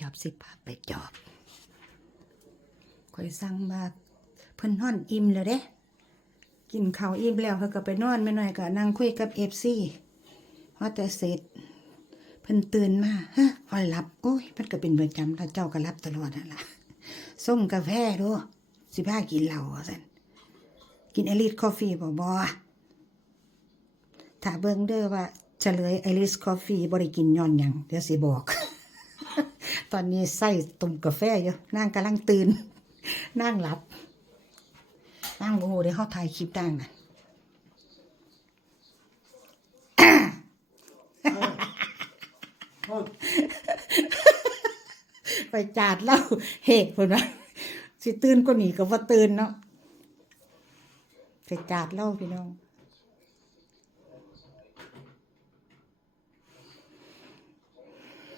จอบสิพาไปจอบคอยสั่งมาเพิ่นนอนอิ่มแล้วเด้ กินข้าวอิ่มแล้วเขาก็ไปนอนไม่น้อยก็นั่งคุยกับเอฟซีพอแต่เสร็จเพิ่นตื่นมาฮะคอยหลับโอ้ยมันก็เป็นประจำแล้วเจ้าก็หลับตลอดนั่นแหละส่งกาแฟดูสิพากินเหล้าสันกินไอริสคอฟฟี่บ่บ่ถ้าเบิ่งเด้อว่าเฉลยไอริสคอฟฟี่บ่ได้กินย้อนหยังเดี๋ยวสิบอก ตอนนี้ใส่ตุ่มกาแฟอยู่นางกำลังตื่น นั่งหลับ นั่งโอ้โหเดี๋ยวเขาถ่ายคลิปดังนะไปจาดเล่าเหตุผลว่าสิตื่นก็หนีก็ว่าตื่นเนาะไปจาดเล่าพี่น้อง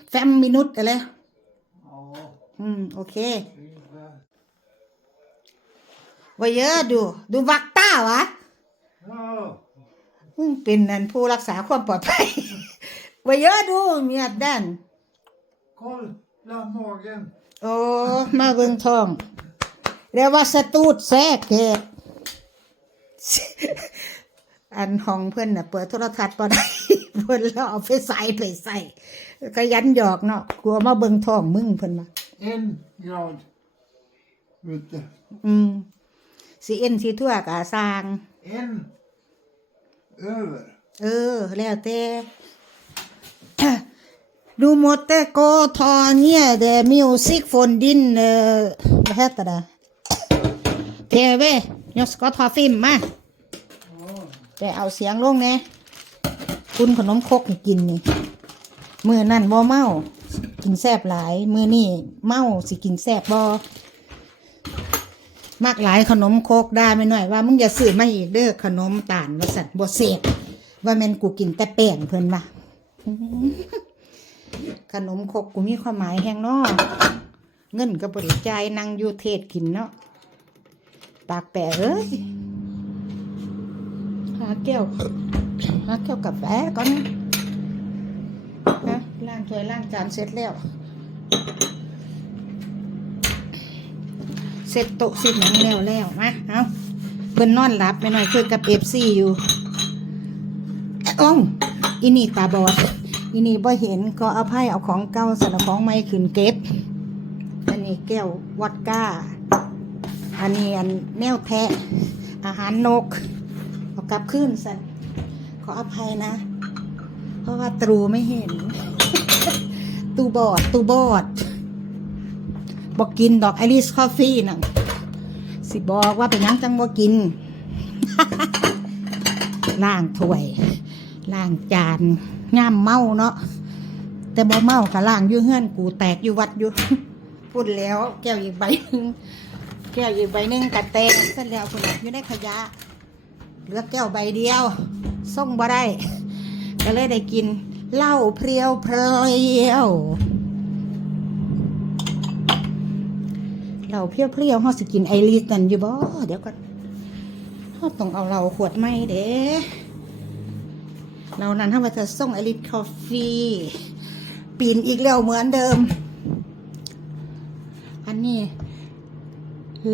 แฟมมินุษอะไร อืม โอเค ungefär. ว่าเยอะดู ดูวักต้าวะ Ja, อืมเป็นนันผู้รักษาความปลอดภัยว่าเยอะดูเมียดด้าน kolla magen. โอ้มาเบิ่งท้องเรียกว่าสตูดแทรกเกตอันห้องเพื่อนน่ะเปิดโทรทัศน์บ่ได้เพิ่นแล้วเอาไปใส่ไปใส่ ก็ยันหยอกเนาะกลัวมาเบิ่งท้องมึงเพิ่นว่า En grad ute. อืมสิเอ็นสิทั่วกะสร้าง En över. เออ แล้วแต่ Du måtte gå och ta ned eh, musik från din, eh, vad heter det, TV. Jag ska ta filma. แต่เอาเสียงลงแน่คุณขนมครกให้กินนี่ มือนั่นบ่เมากินแซบหลาย มือนี่เมาสิกินแซบบ่มากหลายขนมโคกได้ไม่น้อยว่ามึงอย่าซื้อมาอีกเด้อขนมตาลว่าสัตว์บ่เสพว่าแม่นกูกินแต่แป้งเพิ่นว่าขนมคกกูมีความหมายแฮงนาะเงินก็บ่ได้จ่ายนั่งอยู่เทศกินเนาะปากแปะเอ้ยหาแก้วหาแก้วกาแฟก่อนนะ ล้างถ้วยล้างจานเสร็จแล้ว เสร็จโต๊ะเสร็จหนังแล้วแล้วมาเอาเพิ่นนอนหลับไปหน่อยคือกับเอฟซีอยู่อ้องอีนี่ตาบอดอีนี่บ่เห็นก็เอาไพ่เอาของเก่าสนของใหม่ขึ้นเก็บ อันนี้แก้ววอดก้า อันนี้อันแนวแทะ อาหารนก เอากลับขึ้นสันขออภัยนะ เพราะว่าตรูไม่เห็น ตูบอดตูบอดบอกกินดอกไอริสคอฟฟี่น่ะสิบอกว่าเป็นยังจังบอกกินล่างถ้วยล่างจานย่ามเมาเนาะแต่บ่เมากับล่างอยู่เฮือนกูแตกอยู่วัดอยู่พูดแล้ว แก้วอีกใบนึงแก้วอีกใบหนึงกระแตกเสร็จแล้วคุณอยู่ในขยะเหลือแก้วใบเดียวส่งบ่ได้ก็เลยได้กิน เหล้าเพรียวเพรียวเหล้าเพียวเพรียวเฮาสกินไอรีสนั่นอยู่บ่เดี๋ยวก็เฮาต้องเอาเหล้าขวดใหม่เด้เรานั้นถ้าว่าจะส่งไอริสคอฟฟี่ปีนอีกแล้วเหมือนเดิม อันนี้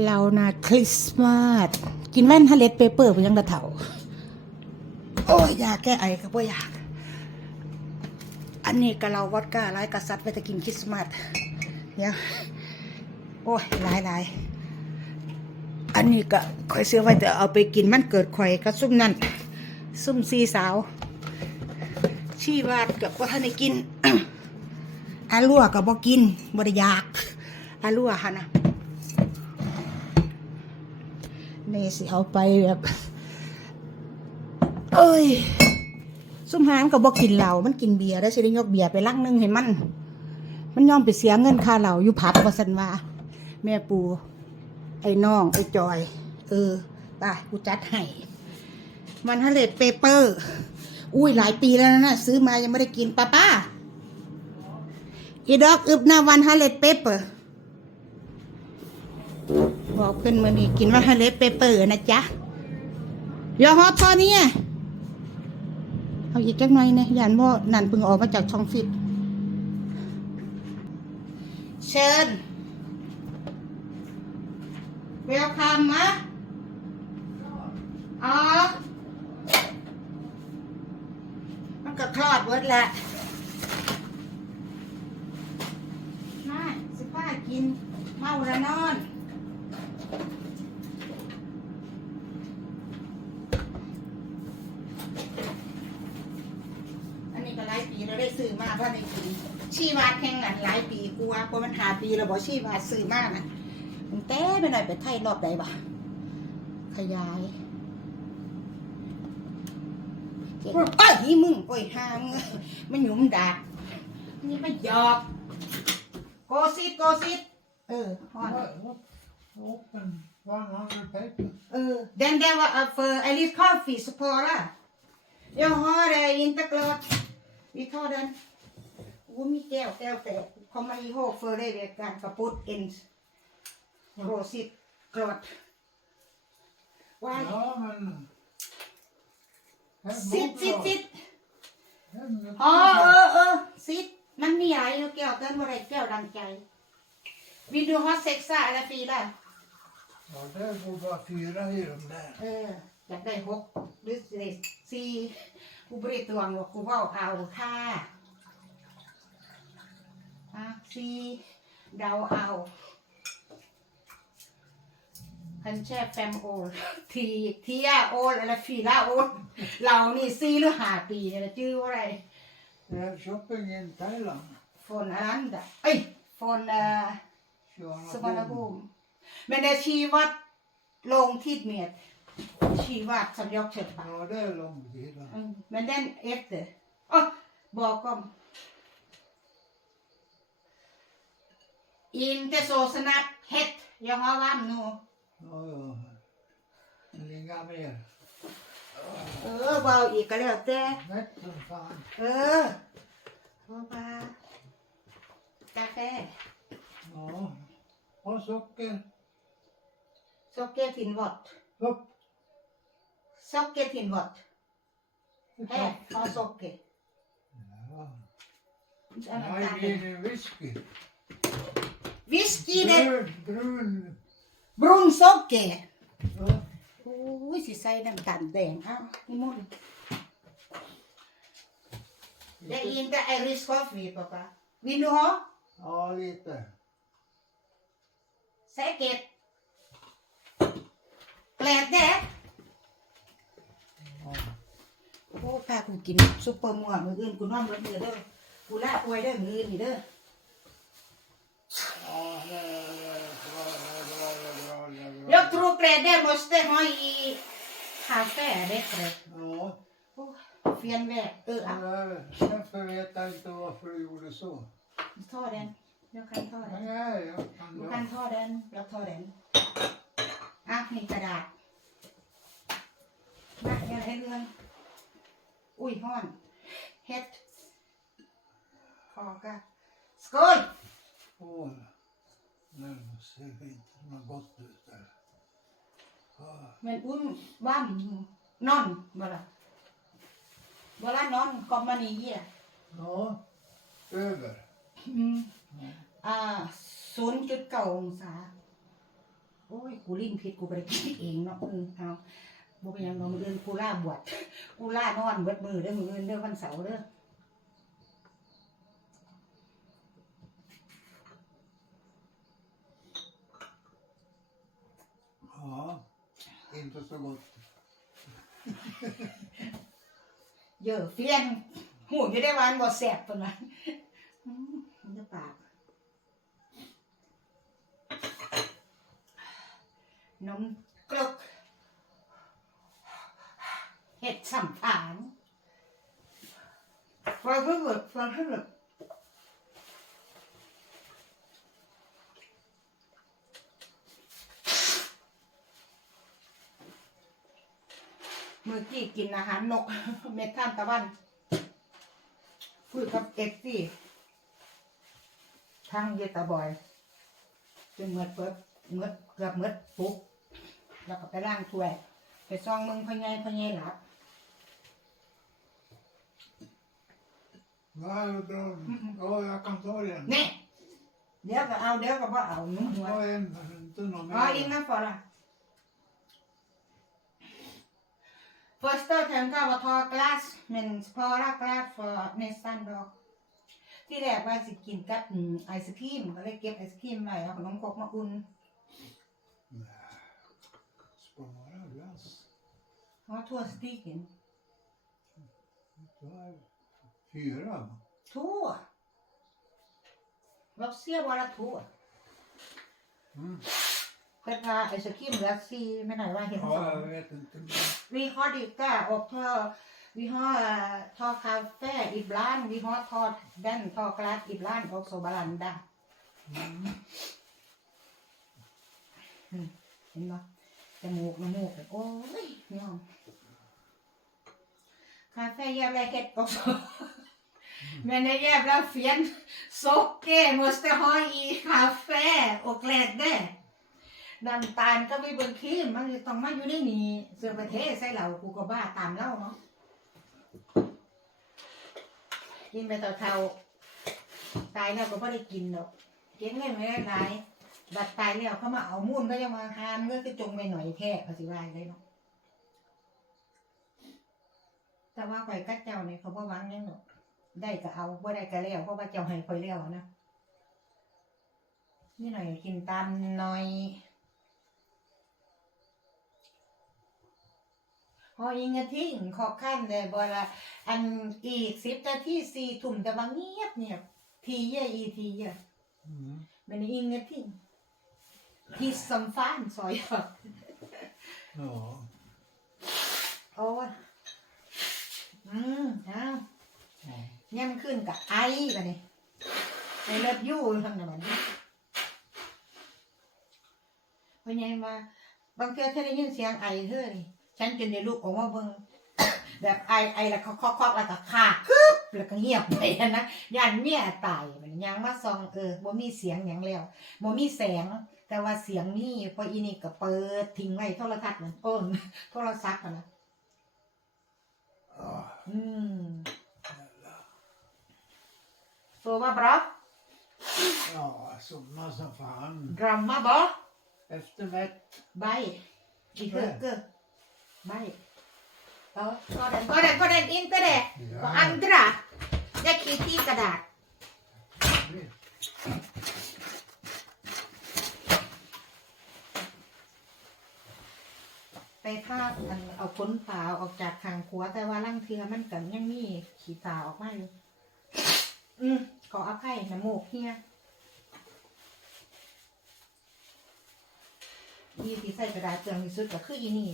เรานะคริสต์มาสกินแว่นทะเลดเปเปอร์ไปยังกระเถาโอ้ยอยากแก้ไอครับว่อยาก อันนี้กะเราวอดก้าร้ายกษัตริย์ไปจะกินคริสต์มาสเดี๋ยโอ้ยหลายหลายอันนี้ก็คอยซื้อไว้แต่เอาไปกินมันเกิดข่อยกับซุ่มนั่นซุ่มซีสาว ชีวาดกับว่าท่านได้กินอาลัวกับบ่กินบ่ได้อยากอาลัวฮะนะนี่สิเอาไปแบบ เอ้ย ซุ่มหางก็บอกกินเหล้ามันกินเบียร์ได้สิได้ยกเบียร์ไปลักหนึงให้มัน มันยอมไปเสียเงินค่าเหล้าอยู่ผับว่าสันว่า แม่ปู ไอ้น้อง ไอ้จอย เออไปกูจัดให้มันฮะเลดเปเปอร์ อุ้ยหลายปีแล้วนะซื้อมายังไม่ได้กินป้าป้าอีดอกอึบหน้าวันฮะเลดเปเปอร์บอกเพื่อนมือนี้กินว่าฮาเลสเปเปอร์นะจ๊ะอย่าฮอตทอนี้ เอาอีกจักหน่อยนะยานว่านั่นเพิ่งออกมาจากช่องฟิตเชิญเวลคัมนะอ๋อ มันก็คลอดเวิร์ดแหละน่าสิป้ากิน เมาแล้วนอนนี้ก็หลายปีเราได้ ซื้อมาเพราะในกินชีวาแข่งกันหลายปีกลัวเพราะมันหาปีเราบอกชีวาซื้อมากนะมันแต่ไปหน่อยไปไทยรอบใดบ่ะขยายเก่งเอ้ยนี่มึงโอ้ยห้ามึงมันหยุมดากนี่ไม่หยอก โกซิดโกซิดเออฮอน Open 100 paper. เออ den det var uh, för Alice Coffee Spara jag har uh, inte klart vi tar den Åh, min แก้วแก้วแตก kommer ihåg förra veckan kaputt en rosit klart Why? Ja, men... Hem Sitt, mot sitt, då. sitt! Hem mot อ๋อ då. เออเออสิมันมีอะไรอยู่แก้วเต้นอะไรแก้วดังใจวิดูฮอตเซ็กซ่าอะไรปีละ Ja, det går bara fyra i de där. เอออยากได้หกหรือสี่ กูบริตวงว่ากูเว่าเอาค่ะอะสี่เดาเอาคันแช่แฟมโอลทีทียาโอลอะไรฟีลาโอลเรานี่สี่หรือห้าปีเนี่ยนะชื่อว่าอะไร Det är shopping in Thailand. โฟนอรันดาเอ้ยโฟนเอ่อสวรรณภู Svanabom. มิแม่ได้ชีวัดลงทิศเมียด ชีวัดสำยกเฉิดปา Ja, det är lång tid. då. อืม men den efter oh, bakom inte så snabbt hett jag har varm nu Ja, ja. Men inga mer. เออเบาอีกก็แล้วแต่ Mätt som fan. เออโทรมากาแฟ Ja. Och socker. ซอกเกตินวอต Upp. ซอกเกตินวอตแฮ่ขอซอกเก Ja. อันนั้น Nej, ตาม det är whisky. วิสกี้เด็ด Brun, brun. บรุนซอกเก Ja. โอ้ยสิใส่น้ำตาลแดงเอ้านี่มุ่นได้ยินแต่ไอริสกาแฟปะปะวินดูฮะ Ja, lite. แสเกตแปลกแด้ Ja. โอ้พากูกินซุปเปอร์ม่วงมืออื่นกูนอนรถมือเด้อกูละป่วยเด้อมืออื่นนี่เด้อ Ja, det är bra, det är bra, det är bra, det är bra. Jag tror kläder måste ha i kaffe bättre. Ja, Oh, fel väg. Uh, det är- därför vet jag inte varför du gjorde så. ta den. Jag kan ta den. Nej, jag kan Du dra. kan ta den. Jag tar den. Ah, min กระดาษมา อย่าให้เรื่องอุ้ยห้อนเฮ็ดพอกะสกุล Åh, nu ser vi inte något gott ut där. Ja, มันอุ่นว่ามนอนบ่ล่ะบ่ล่ะนอนกอมมานี่เหี้ย Ja, över. อืมอ่าศูนย์จุดเก้าองศา โอ้ย กูลิ้นผิดกูไปคิดเองเนาะเออเอา บ่เป็นหยังเนาะมื้ออื่นกูล่าบวชกูล่านอนเบิดมือเด้อมื้ออื่นเด้อวันเสาร์เด้อ Ja, inte så gott. เยอะเฟียนหูอยู่ได้วันบ่แซ่บปานนั้นอืมมันจะปากนมกรก เห็ดสัมผานฟังเพิ่งฟังเพิ่งเมื่อกี้กินอาหารนก เม็ดท่านตะวันคุยกับเอ็กซี่ทางเยตาบอยจนเมื่อเปิดเมื่อเกือบเมื่อปุ๊บแล้วก็ไปล้างถ้วย ไปซองมึงพ่อใหญ่พ่อใหญ่หลับ Ja, jag, drar. ja, jag kan ta den. แน่เดี๋ยวก็เอาเดี๋ยวก็บ่เอาหนุ่มหัว Ta en, inte någon อ๋อ mer. อิงนะฟอละ Första tanken var att ta glass, men spara glass för nästan dag. ที่แรกว่าสิกินกับอืมไอศครีมก็เลยเก็บไอศครีมไว้เอาขนมครกมาอุ่น Nej. Spara glass. เพราะว่าทั่วสตีกิน Det är fyra. ทั่วเราเสียวันละทั่ว Mm. เพื่อว่าไอศครีมลัสซีไม่ไหนว่าเห็นสอ Ja, ง jag vet inte. men- Vi har dyka och ta, vi har eh, ta kaffe ibland, vi har ta den, ta glass ibland också blanda. Mm. เห็นปะจมูกน้ำมูกโอ้ยเนี่ยคาเฟ่ jävla hett också. Men det jävla fel socker måste ha i kaffe och grädde. น้ำตาลก็ไม่เบิ่งขี้มันต้องมาอยู่ในนี้เสื้อประเทศใส่เหล่ากูก็บ้าตามเล่าเนาะกินไปต่อเท่าตายแล้วก็ไม่ได้กินดอกเก็บเงินไม่ได้หลายบัดตายแล้วเขามาเอามุ่นก็ยังมาหามก็คือจงไปหน่อยแท้เขาสิว่าได้เนาะแต่ว่าข่อยกัดเจ้าเนี่ยเขาบ่หวังยังหรอก ได้ก็เอาบ่ได้ก็แล้วเพราะว่าเจ้าให้ข่อยแล้วนะนี่หน่อยกินตามหน่อย Har ingenting, kakan det är bara en iksitta till si tom, det var njet ner. Tio i tio, Mm. men ingenting. Piss som fan sa jag. Ja. Åh. Mm, ja. ja. ย่ำ ขึ้นกับไอกันนี่ไอเลิฟยูทำอย่างนี้เพราะไงมาบางเทีถ้าได้ยินเสียงไอเธอนี่ฉันจนได้ลุกออกมาเบิ่งแบบไอไอแล้วเคาะเคาะแล้วก็ขาดกึ๊บแล้วก็เงียบไปนะยันเมียตายมันยังมาซองเออบ่มีเสียงหยังแล้วบ่มีแสงแต่ว่าเสียงนี่พออีนี่ก็เปิดทิ้งไว้โทรทัศน์นั่นโอ้นโทรศัพท์อะนะ Ah, อืม jävlar. โซว่าบล็อก Ja, somna som fan. ดรัมมาบล็อก Eftermätt. ใบอีกเกอร์เกอร์ใบเออก็ได้ก็ได้ก็ได้อินก็ได้ก็อันตราจะขีดที่กระดาษไปภาพอันเอาขนตาออกจากทางขัวแต่ว่าร่างเทือมันกันยังมีขีตาออกมาอยู่อืม ขออภัยนะโมกเฮียนี่ที่ใส่กระดาษเตืองที่สุดก็คืออีนี่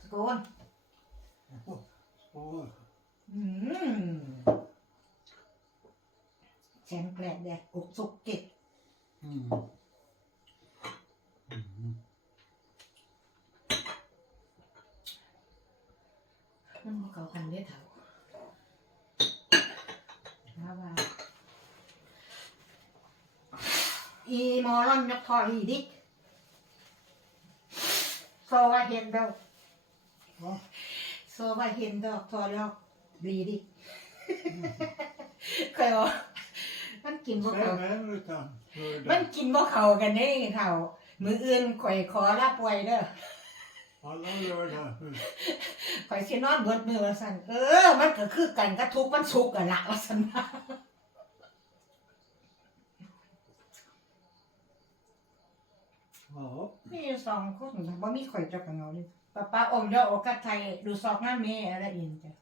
สโกน Åh, อืมแชมแกลกแดดอกสกเก็ด Mm. Mm. มั นบ่เข้ากันเด้อเถาว่าว่าอีหมอลอนยักทออีดิโซว่าเห็นดอก Va? โซว่าเห็นดอกทอแล้วดีดิเคยบอกมันกินบ่ Säg เข้า mig utan มัน hörde. กินบ่เข้ากันเด้เท่ามืออื่นข่อยขอลาป่วยเด้อ Alla lördagar. ข่อยสินอนเบิดมือว่าซั่นเออ มันก็คือกันกับทุกวันศุกร์กันละว่าซั่นว่า Ja. มีอยู่สองคนบ่มีข่อยจักกันเอาเลยป้าป้าอมเดอโอกาไทยดูซอกหน้าเมอะไรอินจ้ะ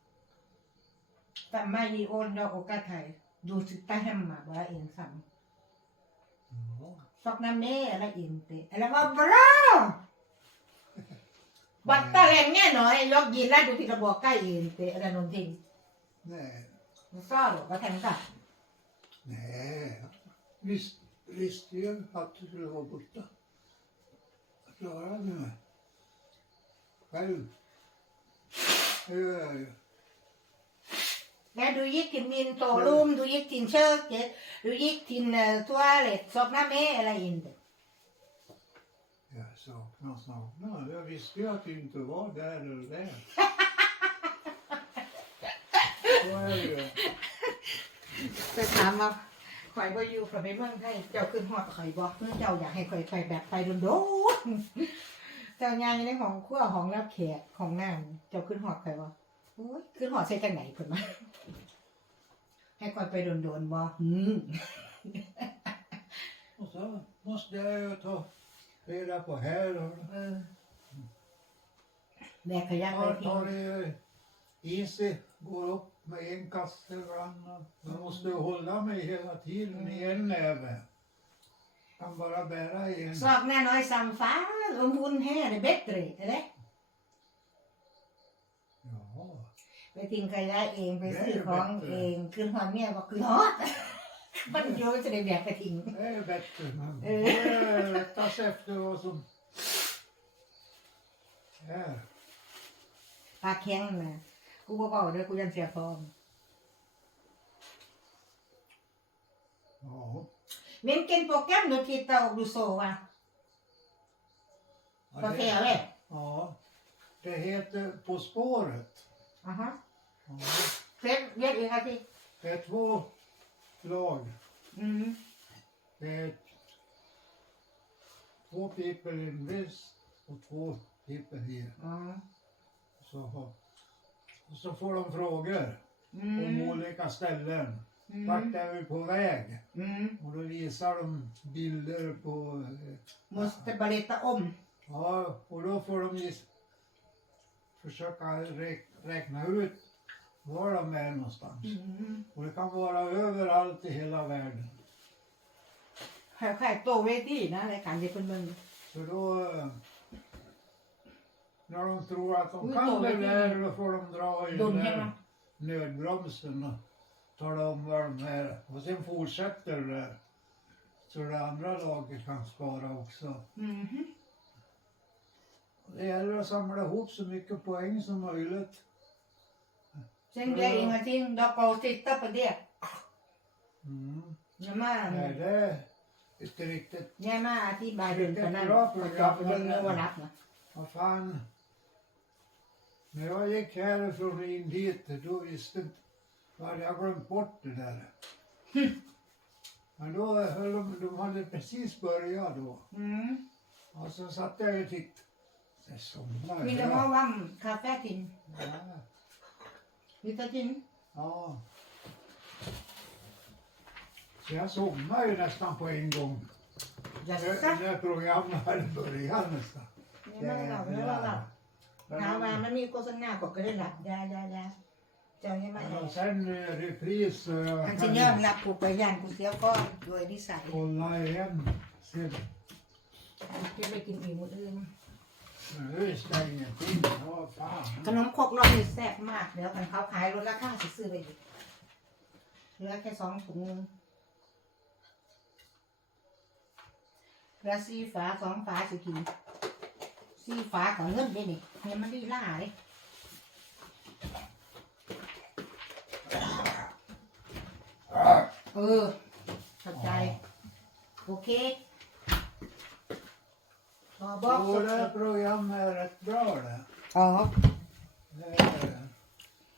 แต่มาอีโอนเดอโอกาไทยดูสิตาแฮมมาบ่อินซ้ํ ja. ซอกหน้าเมอะไรอินเตอะไรว่าบรา บัตตะแรงเนี่ยน้อยยกยินแล้วดูที่ระบอกใกล้อินเตอะไรนนทิง Nej. ซ่อหรอว่าแทงกัน Nej. Visst, visste ju att du skulle vara borta. Jag klarade mig. Själv. Det gör jag ju. แล้วดูยิก till min stålrum, du gick till köket, du gick till uh, toalett, saknar med eller inte? Jag saknar, saknar. Jag visste ju att du inte var där eller där. Så är det ju. จะถามว่าข่อยบ่อยู่ข่อยไปเมืองไทยเจ้าขึ้นฮอดข่อยบ่เพื่อเจ้าอยากให้ข่อยไปแบบไปโดนๆเจ้ายางในของครัวของรับแขกของน้ำเจ้าขึ้นฮอดข่อยบ่โอ้ยขึ้นฮอดใส่จังไหนเพิ่นมาให้ข่อยไปโดนๆบ่อืม Och så måste jag ju ta reda på här. och เออแบกขยะไป Tar, ทิ้ง tar det easy, går upp med en kast ibland. och Jag måste ju hålla mig hela tiden i en näve. Kan bara bära en. ซอกหน้าน้อยซ้ำฟ้าลงทุนแห่ได้เบ็ดเลยเด้ Ja, ไปทิ้งขยะเองไปซื้อของเองขึ้นฮอดเมียบอกขึ้นฮอดมันโยนจะได้แบกไปทิ้ง det är bättre. Man Eh. Får rätta sig efter vad som är. ปากแข็งนะกูบ่เบาเด้อกูยันเสียฟอร์ม Ja. เม้นเกินโปรแกรมดูทีเตาดูโซว่ะ Ja, กาแฟ det, เว้ย ja, det heter På spåret. อะฮะ Ja. เฟซเรียกเองอะที Det är två lag. อืม Det är två pipor invis och två pipor här. Mm. Så, och så får de frågor mm. om olika ställen. Mm. Vart är vi på väg? Mm. Och då visar de bilder på... Eh, Måste berätta om. Ja, och då får de försöka räkna ut var de är någonstans. Mm. Och det kan vara överallt i hela världen. คล้ายๆโตเวทีนะรายการที่เพิ่นเบิ่ง Så då... eh, När de tror att de Oj, kan det dåligt. där, då får de dra i Dum den hemma. där nödbromsen och tala om var de är. Och sen fortsätter det där. Så det andra laget kan spara också. อืมฮึ Det gäller att samla ihop så mycket poäng som möjligt. เช่นเรียกเองอะทีดอกโกติตาประเดี๋ยว Mm. อย่ามา Nej, det är inte riktigt... อย่ามาอธิบายเรื่องปานนั้นจอบเบิ่งเนื้อว่ารับนะ Vad fan. När jag gick härifrån och in hit, då visste inte... Då hade jag glömt bort det där. Men då höll de, de hade precis börjat då. อืม Och så satt jag och tittade. Det somnar มีแต่ว่า jag. ว่ำคาเฟ่ทิน Ja. มีแต่ทิน ja. Så jag somnade ju nästan på en gång. อย่า När, ซะ när programmet hade börjat nästan. อย่ามาหลับอย่ามาหลับถามว่ามันมีโฆษณาบอกก็ได้หลับอยาอยาอยาเจ้าอย่ามาแอ Och บ sen eh, repris så jag อัน kan สิยอมรับผูกไปย่านกูเสียก้อนโดยนิสัย kolla igen sen. จะไปกินอีกมื้ออื่น Men nu visste jag ingenting. Vad ข fan. นมครกรอบนี้แซ่บมากเดี๋ยวกันเขาขายลดราคาสิซื้อไปอีกเหลือแค่สองถุงนึง เหลือสี่ฝาสองฝาสิกินสี่ฝาของเงินเด้นี่เนี่ยมันดีล่าเลยเออเข้าใจ โอเคพอบอก Jo, det här programmet är rätt bra det. อ๋อ det är, det.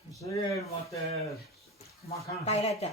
så säger de att det, man kan ไปแล้วจ้ะ